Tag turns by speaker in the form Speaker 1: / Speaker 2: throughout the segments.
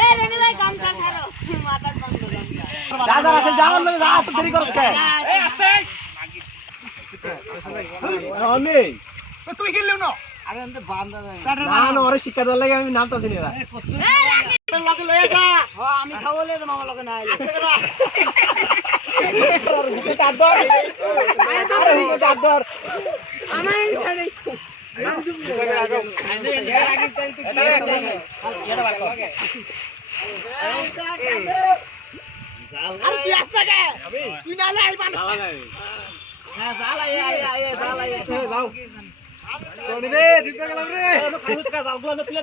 Speaker 1: এই রেনি ভাই গামছা ছাড়ো মাথা বন্ধ গামছা
Speaker 2: তুই খেললেও না
Speaker 3: শিক্ষা দেওয়ার লাগে আমি নামটা চিনি না
Speaker 4: আমি খাবলে তো মামা লগে নাই
Speaker 1: আমার ছাড়ে
Speaker 2: আর তুই আসতে গে তুই না লাই বান
Speaker 1: এই ভাই এই এন্ডে জাল তোলো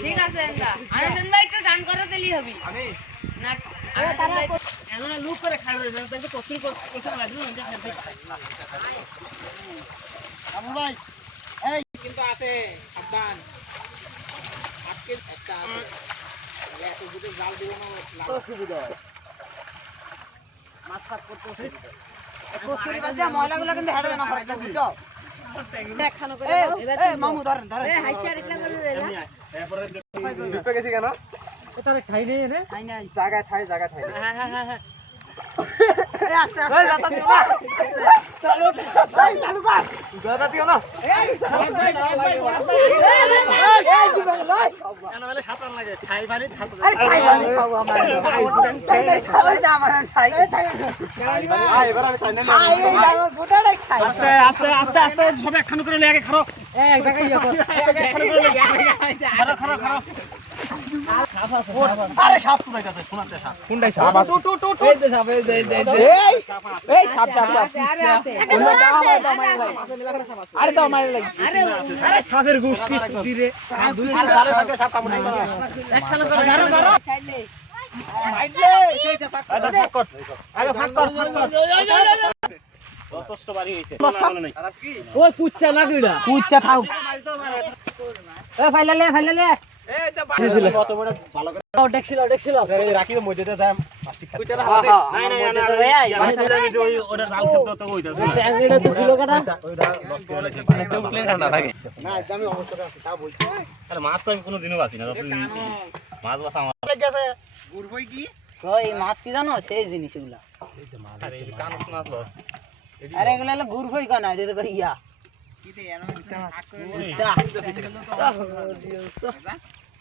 Speaker 3: ঠিক
Speaker 1: আছে এন্দা আনন্দ ভাই একটু ডান করে দিলি হবি। না আনন্দ ভাই
Speaker 4: লুক করে খাবে তাহলে কষ্ট করতে লাগবে না
Speaker 2: আমু ভাই এই। কিন্তু আছে সাবধান। আজকে একটা এত যদি জাল দিব না
Speaker 4: তো সুবিধা মাছ সাফ করতে সুবিধা কস্তুরি বাদ দিয়া ময়লাগুলো কিন্তু হেডে না বুঝছ
Speaker 1: দেখানো করে
Speaker 4: মামু ধরেন ধরেন।
Speaker 1: করে দিলা
Speaker 3: কেন? ঠাই নেই এনে?
Speaker 4: নাই নাই।
Speaker 3: জায়গা ঠাই জায়গা ঠাই
Speaker 4: হ্যাঁ হ্যাঁ হ্যাঁ।
Speaker 3: সব একখান করে লেগে খারো ইয়া খারো খারো খারো সাপের গোষ্ঠী ছুটি রে দুই সাড়ে সাপে? সাপ কামড় নাই
Speaker 4: একখানা করে ধরো ধরো
Speaker 1: ছাইলে
Speaker 4: সেই যে পাক
Speaker 3: আরে ফাঁক কর আরে ফাঁক কর ফাঁক কর যথেষ্ট বাড়ি হইছে
Speaker 4: ওই কুচ্চা লাগিড়া কুচ্চা থাও এ ফাইলা লে ফাইলা লে
Speaker 3: কত বড় ভালো করে
Speaker 4: ও দেখছিল দেখছিল
Speaker 3: রাখি মধ্যে যাম প্লাস্টিক খাতে
Speaker 4: নাই নাই নাই
Speaker 3: ওই ওটা জাল খেতে তো ওইটা
Speaker 4: স্যাঙ্গেটা তো ছিল কাটা
Speaker 3: ওইটা লস করে লাগছে তো উঠলে ঠান্ডা থাকে। না আমি তা
Speaker 5: মাছ তো আমি কোনোদিনও বাঁচি না মাছ বাঁচা আমার
Speaker 2: কি
Speaker 4: ওই মাছ কি জানো সেই জিনিস এগুলা
Speaker 5: আরে
Speaker 4: এগুলা হলো গুড় হই কানা এটা তো ইয়া ইটা।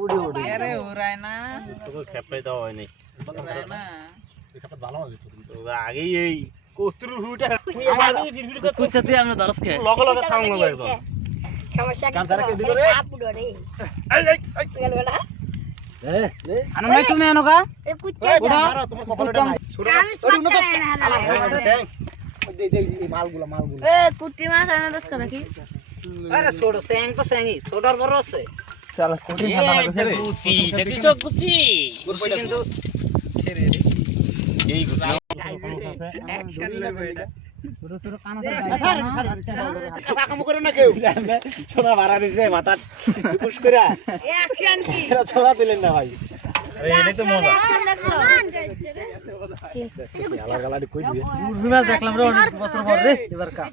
Speaker 4: উড়ে উড়ে
Speaker 2: আরে ওরাই না
Speaker 5: তোকে খেপাই দেওয়া হয়নি।
Speaker 2: ওরাই না
Speaker 3: ভালো হবে
Speaker 5: তো আগেই এই কস্তুরির হুটা।
Speaker 4: কুচ্চা আমরা দরস কে
Speaker 5: লগে লগে খাওয়া লাগবে একদম
Speaker 1: সমস্যা কি
Speaker 3: গামছা রেখে দিল
Speaker 1: রে। সাপ উড়ো রে।
Speaker 3: এই এই এই।
Speaker 1: গেল বেটা
Speaker 4: আনো তুমি আনো
Speaker 1: এ কুত্তে
Speaker 2: মারো তোমার কপালটা নাই। ছোট দে দে মালগুলো মালগুলো।
Speaker 1: এ কুত্তি মাছ আনা দস কথা কি
Speaker 4: আরে ছোট স্যাং তো স্যাংই। ছোটর বড় আছে।
Speaker 3: চল কোটি ঠান্ডা লাগছে রে
Speaker 5: কুচি দেখিস কুচি
Speaker 4: কুচি কিন্তু
Speaker 5: এই গুছলাম
Speaker 4: ছোট ছোট কান আছে দায়িত্ব
Speaker 2: করে না কেউ
Speaker 3: ছোলা ভাড়া দিছে মাথা পুশ করে
Speaker 1: অ্যাকশন কি
Speaker 3: এরা ছোলা দিলেন না ভাই দেখলাম রে অনেক বছর পর রে এবার কা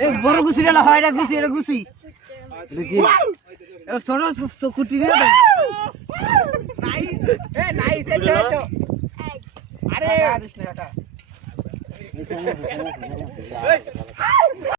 Speaker 5: এ
Speaker 4: বড় গুছি হয় এটা গুছি এটা গুছি
Speaker 3: দেখি।
Speaker 4: এ ছোট ছোট কুটি রে
Speaker 2: আরে।